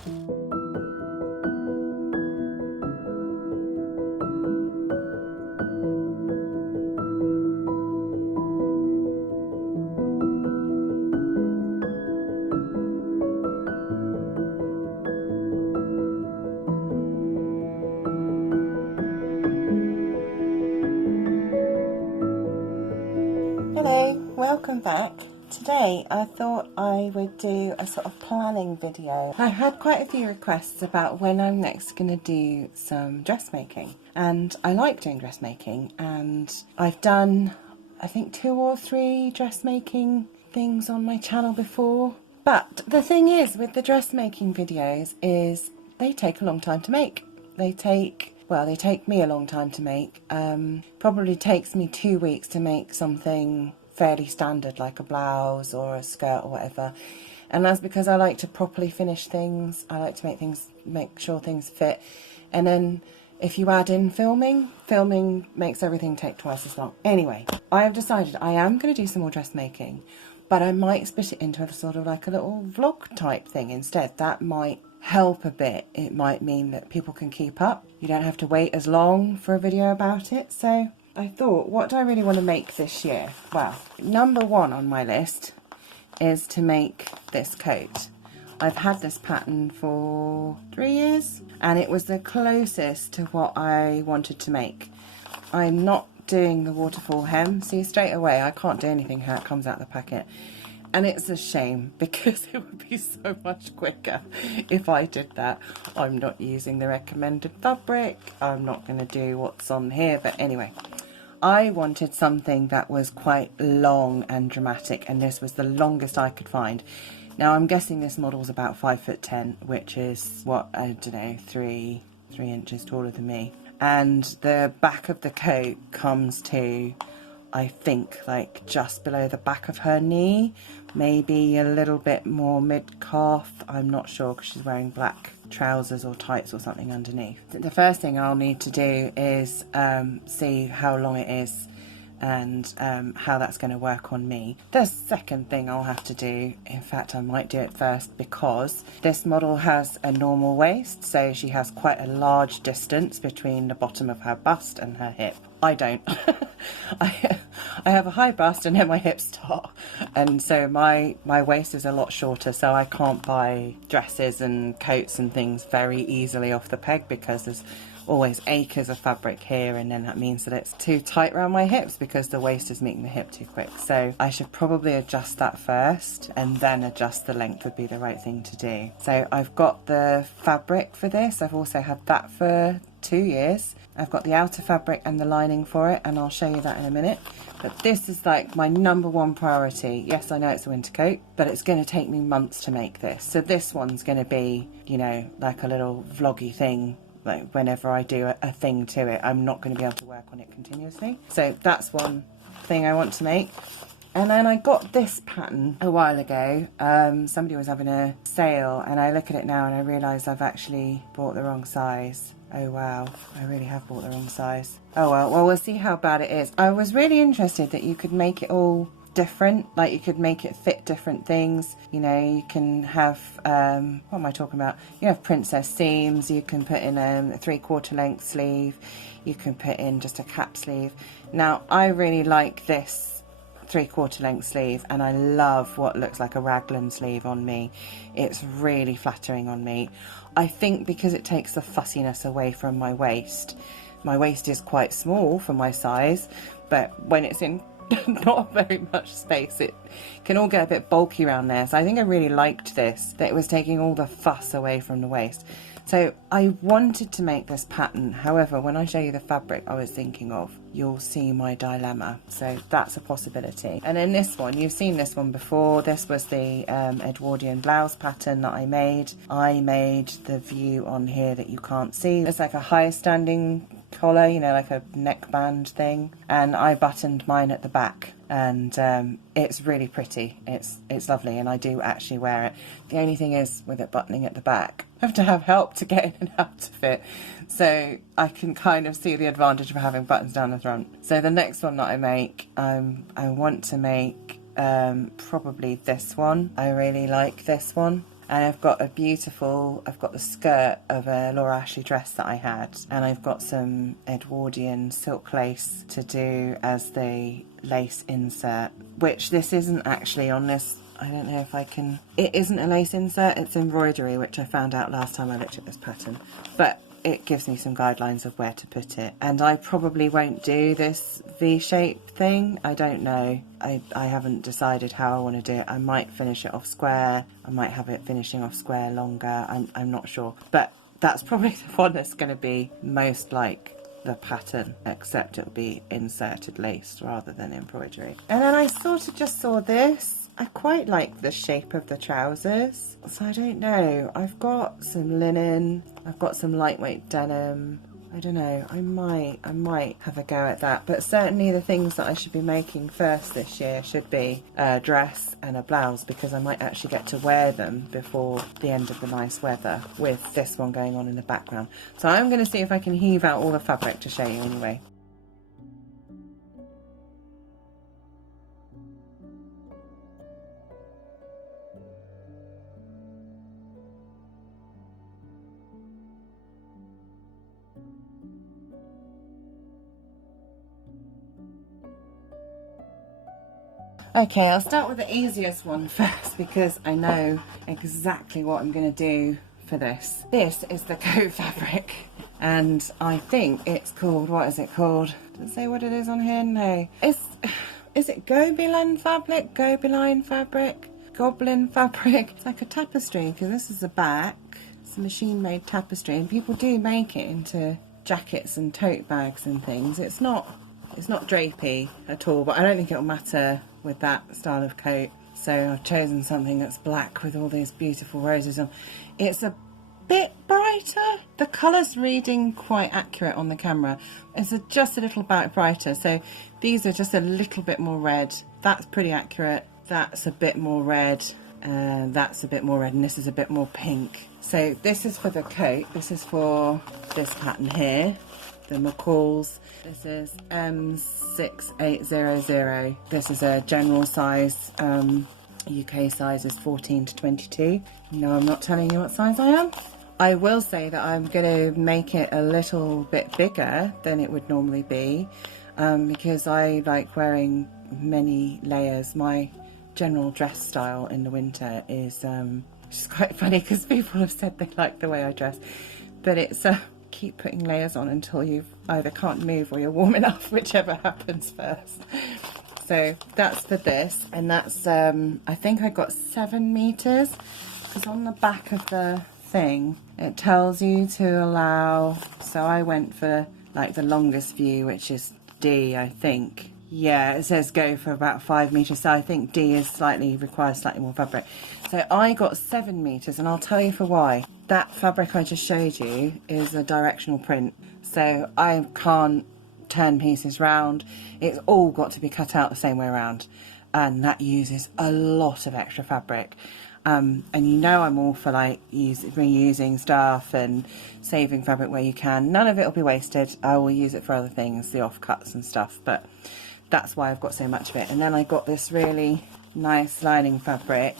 Hello, welcome back. Today I thought I would do a sort of planning video. I had quite a few requests about when I'm next going to do some dressmaking, and I like doing dressmaking, and I've done I think 2 or 3 dressmaking things on my channel before. But the thing is with the dressmaking videos is they take a long time to make. They take me a long time to make. Probably takes me 2 weeks to make something fairly standard like a blouse or a skirt or whatever. And that's because I like to properly finish things. I like to make sure things fit. And then if you add in filming makes everything take twice as long. Anyway, I have decided I am going to do some more dressmaking, but I might split it into a sort of like a little vlog type thing instead. That might help a bit. It might mean that people can keep up. You don't have to wait as long for a video about it. So I thought, what do I really want to make this year? Well, number 1 on my list is to make this coat. I've had this pattern for 3 years and it was the closest to what I wanted to make. I'm not doing the waterfall hem. See, straight away I can't do anything how it comes out of the packet. And it's a shame because it would be so much quicker if I did that. I'm not using the recommended fabric. I'm not going to do what's on here. But anyway, I wanted something that was quite long and dramatic, and this was the longest I could find. Now I'm guessing this model's about 5'10", which is what, I don't know, 3 inches taller than me. And the back of the coat comes to, I think, like just below the back of her knee, maybe a little bit more mid-calf. I'm not sure because she's wearing black trousers or tights or something underneath. The first thing I'll need to do is see how long it is and how that's going to work on me. The second thing I'll have to do, in fact I might do it first, because this model has a normal waist, so she has quite a large distance between the bottom of her bust and her hip. I don't. I have a high bust and then my hips start, and so my waist is a lot shorter, so I can't buy dresses and coats and things very easily off the peg because there's always acres of fabric here, and then that means that it's too tight around my hips because the waist is meeting the hip too quick. So I should probably adjust that first and then adjust the length would be the right thing to do. So I've got the fabric for this. I've also had that for 2 years. I've got the outer fabric and the lining for it, and I'll show you that in a minute. But this is like my number 1 priority. Yes, I know it's a winter coat, but it's going to take me months to make this. So this one's going to be, you know, like a little vloggy thing. Like whenever I do a thing to it, I'm not going to be able to work on it continuously. So that's one thing I want to make. And then I got this pattern a while ago. Somebody was having a sale and I look at it now and I realise I've actually bought the wrong size. Oh wow, I really have bought the wrong size. Oh well, we'll see how bad it is. I was really interested that you could make it all different, like you could make it fit different things. You know, you can have what am I talking about? You have princess seams, you can put in a 3/4 length sleeve, you can put in just a cap sleeve. Now I really like this 3/4 length sleeve, and I love what looks like a raglan sleeve on me. It's really flattering on me. I think because it takes the fussiness away from my waist. My waist is quite small for my size, but when it's in not very much space, it can all get a bit bulky around there. So I think I really liked this, that it was taking all the fuss away from the waist. So I wanted to make this pattern. However, when I show you the fabric I was thinking of, you'll see my dilemma. So that's a possibility. And then this one, you've seen this one before. This was the Edwardian blouse pattern that I made. I made the view on here that you can't see. It's like a higher standing collar, you know, like a neckband thing, and I buttoned mine at the back, and it's really pretty. It's lovely, and I do actually wear it. The only thing is with it buttoning at the back, I have to have help to get in and out of it, so I can kind of see the advantage of having buttons down the front. So the next one that I make, I want to make probably this one. I really like this one. And I've got I've got the skirt of a Laura Ashley dress that I had, and I've got some Edwardian silk lace to do as the lace insert, which this isn't actually on this. I don't know if I can, it isn't a lace insert, it's embroidery, which I found out last time I looked at this pattern, but it gives me some guidelines of where to put it. And I probably won't do this V-shape thing, I don't know. I haven't decided how I want to do it. I might finish it off square, I might have it finishing off square longer, I'm not sure. But that's probably the one that's going to be most like the pattern, except it'll be inserted lace rather than embroidery. And then I sort of just saw this. I quite like the shape of the trousers, so I don't know. I've got some linen, I've got some lightweight denim. I don't know, I might have a go at that, but certainly the things that I should be making first this year should be a dress and a blouse, because I might actually get to wear them before the end of the nice weather with this one going on in the background. So I'm going to see if I can heave out all the fabric to show you anyway. Okay, I'll start with the easiest one first because I know exactly what I'm going to do for this. This is the coat fabric, and I think it's called, what is it called? Does it say what it is on here? No. Is it Gobeline fabric? Gobeline fabric? Goblin fabric? It's like a tapestry, because this is the back. It's a machine-made tapestry, and people do make it into jackets and tote bags and things. It's not drapey at all, but I don't think it'll matter with that style of coat. So I've chosen something that's black with all these beautiful roses on. It's a bit brighter. The colour's reading quite accurate on the camera. It's just a little bit brighter. So these are just a little bit more red. That's pretty accurate. That's a bit more red. That's a bit more red, and this is a bit more pink. So this is for the coat. This is for this pattern here, the McCall's. This is M6800. This is a general size. UK size is 14 to 22. No, I'm not telling you what size I am. I will say that I'm going to make it a little bit bigger than it would normally be, because I like wearing many layers. My general dress style in the winter is just quite funny, because people have said they like the way I dress, but it's keep putting layers on until you either can't move or you're warm enough, whichever happens first. So that's for this, and that's I think I got 7 meters, because on the back of the thing it tells you to allow, so I went for like the longest view, which is D, I think. Yeah, it says go for about 5 meters, so I think D is requires slightly more fabric. So I got 7 meters, and I'll tell you for why. That fabric I just showed you is a directional print, so I can't turn pieces round. It's all got to be cut out the same way around, and that uses a lot of extra fabric. And you know I'm all for like reusing stuff and saving fabric where you can. None of it will be wasted. I will use it for other things, the offcuts and stuff, but that's why I've got so much of it. And then I got this really nice lining fabric,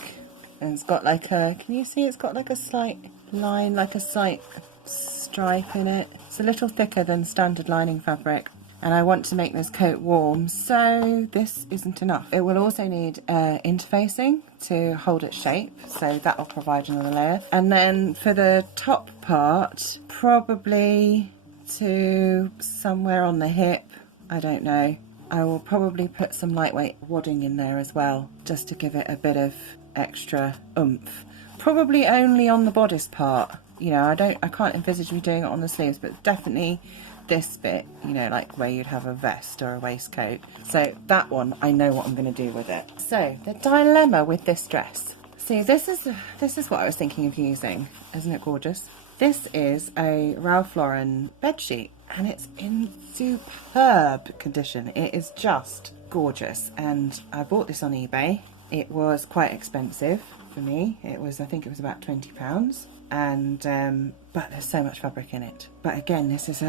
and it's got like a, can you see, it's got like a slight line, like a slight stripe in it. It's a little thicker than standard lining fabric, and I want to make this coat warm, so this isn't enough. It will also need interfacing to hold its shape, so that will provide another layer. And then for the top part, probably to somewhere on the hip, I don't know, I will probably put some lightweight wadding in there as well, just to give it a bit of extra oomph. Probably only on the bodice part, you know, I can't envisage me doing it on the sleeves, but definitely this bit, you know, like where you'd have a vest or a waistcoat. So that one, I know what I'm going to do with it. So the dilemma with this dress. See, this is what I was thinking of using. Isn't it gorgeous? This is a Ralph Lauren bedsheet, and it's in superb condition. It is just gorgeous, and I bought this on eBay. It was quite expensive for me. It was, I think it was about £20, and but there's so much fabric in it. But again, this is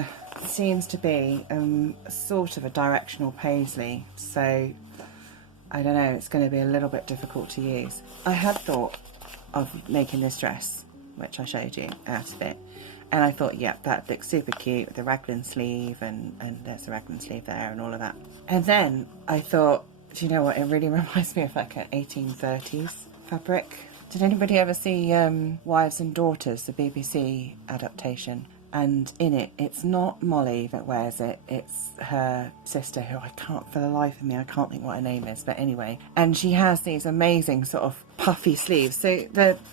seems to be sort of a directional paisley, so I don't know, it's going to be a little bit difficult to use. I had thought of making this dress, which I showed you out of it. And I thought, yeah, that looks super cute with the raglan sleeve, and there's the raglan sleeve there and all of that. And then I thought, do you know what, it really reminds me of like an 1830s fabric. Did anybody ever see Wives and Daughters, the BBC adaptation? And in it, it's not Molly that wears it, it's her sister, who I can't, for the life of me, I can't think what her name is, but anyway. And she has these amazing sort of puffy sleeves. So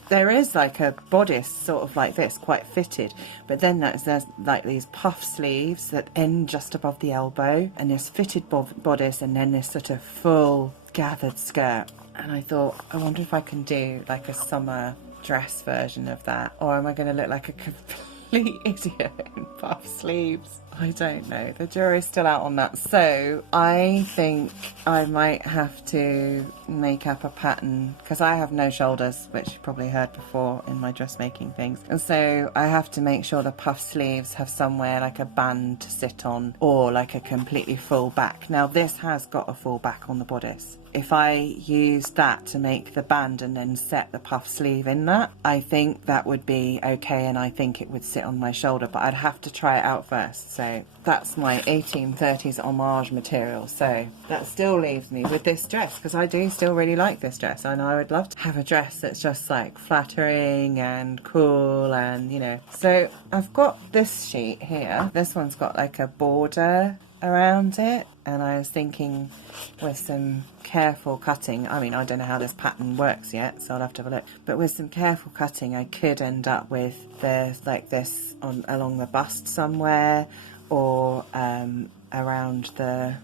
there is like a bodice sort of like this, quite fitted, but then there's like these puff sleeves that end just above the elbow, and this fitted bodice, and then this sort of full gathered skirt. And I thought, I wonder if I can do like a summer dress version of that, or am I going to look like a complete idiot in puff sleeves? I don't know. The jury's still out on that. So I think I might have to make up a pattern, because I have no shoulders, which you probably heard before in my dressmaking things. And so I have to make sure the puff sleeves have somewhere like a band to sit on, or like a completely full back. Now this has got a full back on the bodice. If I use that to make the band and then set the puff sleeve in that, I think that would be okay, and I think it would sit on my shoulder, but I'd have to try it out first. So that's my 1830s homage material. So that still leaves me with this dress, because I do still really like this dress, and I would love to have a dress that's just like flattering and cool, and you know. So I've got this sheet here. This one's got like a border around it, and I was thinking with some careful cutting, I mean, I don't know how this pattern works yet, so I'll have to have a look, but with some careful cutting I could end up with like this on along the bust somewhere, or around the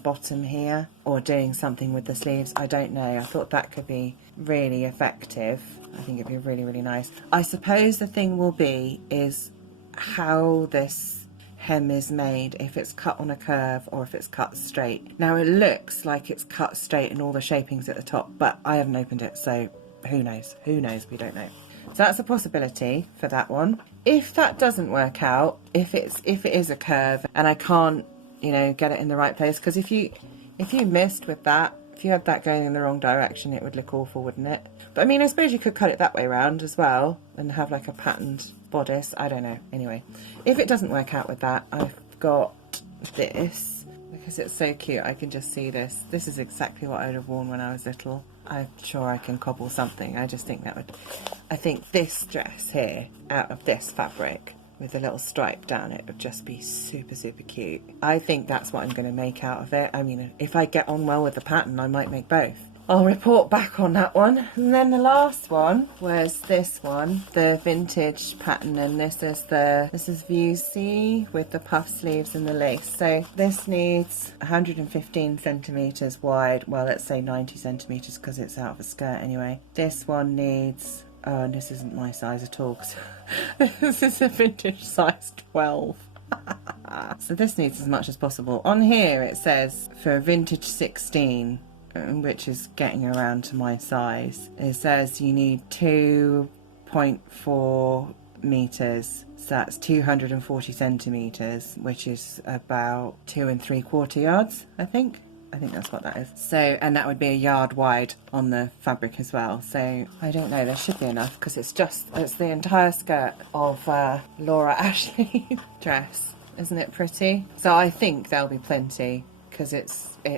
bottom here, or doing something with the sleeves. I don't know. I thought that could be really effective. I think it'd be really, really nice. I suppose the thing will be is how this hem is made, if it's cut on a curve or if it's cut straight. Now it looks like it's cut straight and all the shaping's at the top, but I haven't opened it, so who knows? Who knows? We don't know. So that's a possibility for that one. If that doesn't work out, if it is a curve and I can't, you know, get it in the right place, because if you missed with that, if you had that going in the wrong direction, it would look awful, wouldn't it? But I mean, I suppose you could cut it that way around as well and have like a patterned bodice. I don't know. Anyway, if it doesn't work out with that, I've got this, because it's so cute. I can just see this. This is exactly what I'd have worn when I was little. I'm sure I can cobble something. I just think that would... I think this dress here, out of this fabric, with a little stripe down it, would just be super, super cute. I think that's what I'm going to make out of it. I mean, if I get on well with the pattern, I might make both. I'll report back on that one. And then the last one was this one, the vintage pattern, and this is View C with the puff sleeves and the lace. So this needs 115 centimetres wide, well, let's say 90 centimetres because it's out of a skirt anyway. This one needs, oh, and this isn't my size at all, because this is a vintage size 12. So this needs as much as possible. On here it says for a vintage 16, which is getting around to my size, it says you need 2.4 meters, so that's 240 centimeters, which is about 2 3/4 yards, I think that's what that is. So, and that would be a yard wide on the fabric as well. So I don't know, there should be enough, because it's the entire skirt of Laura Ashley dress. Isn't it pretty? So I think there'll be plenty, because it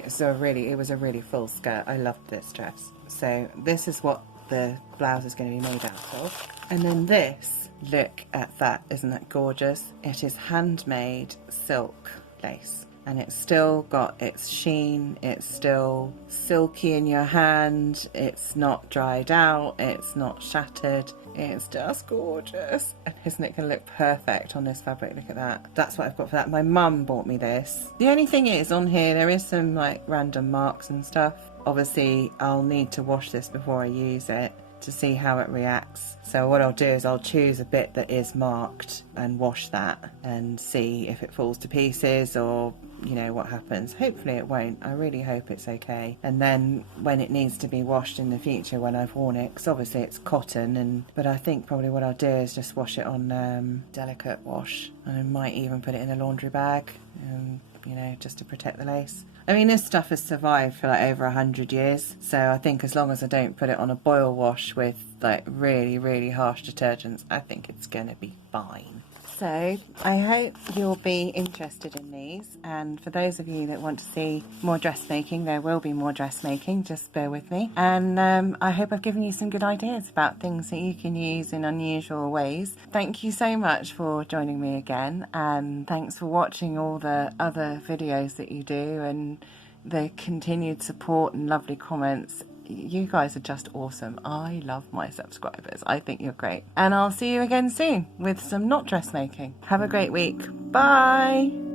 was a really full skirt. I loved this dress. So this is what the blouse is going to be made out of. And then this, look at that, isn't that gorgeous? It is handmade silk lace, and it's still got its sheen, it's still silky in your hand, it's not dried out, it's not shattered, it's just gorgeous. And isn't it going to look perfect on this fabric? Look at that. That's what I've got for that. My mum bought me this. The only thing is, on here there is some like random marks and stuff. Obviously I'll need to wash this before I use it to see how it reacts. So what I'll do is I'll choose a bit that is marked and wash that and see if it falls to pieces, or you know what happens. Hopefully it won't. I really hope it's okay. And then when it needs to be washed in the future, when I've worn it, because obviously it's cotton, but I think probably what I'll do is just wash it on delicate wash, and I might even put it in a laundry bag and you know, just to protect the lace. I mean, this stuff has survived for like over 100 years, so I think as long as I don't put it on a boil wash with like really, really harsh detergents, I think it's going to be fine. So I hope you'll be interested in these, and for those of you that want to see more dressmaking, there will be more dressmaking, just bear with me. And I hope I've given you some good ideas about things that you can use in unusual ways. Thank you so much for joining me again, and thanks for watching all the other videos that you do and the continued support and lovely comments. You guys are just awesome. I love my subscribers. I think you're great. And I'll see you again soon with some not dressmaking. Have a great week. Bye.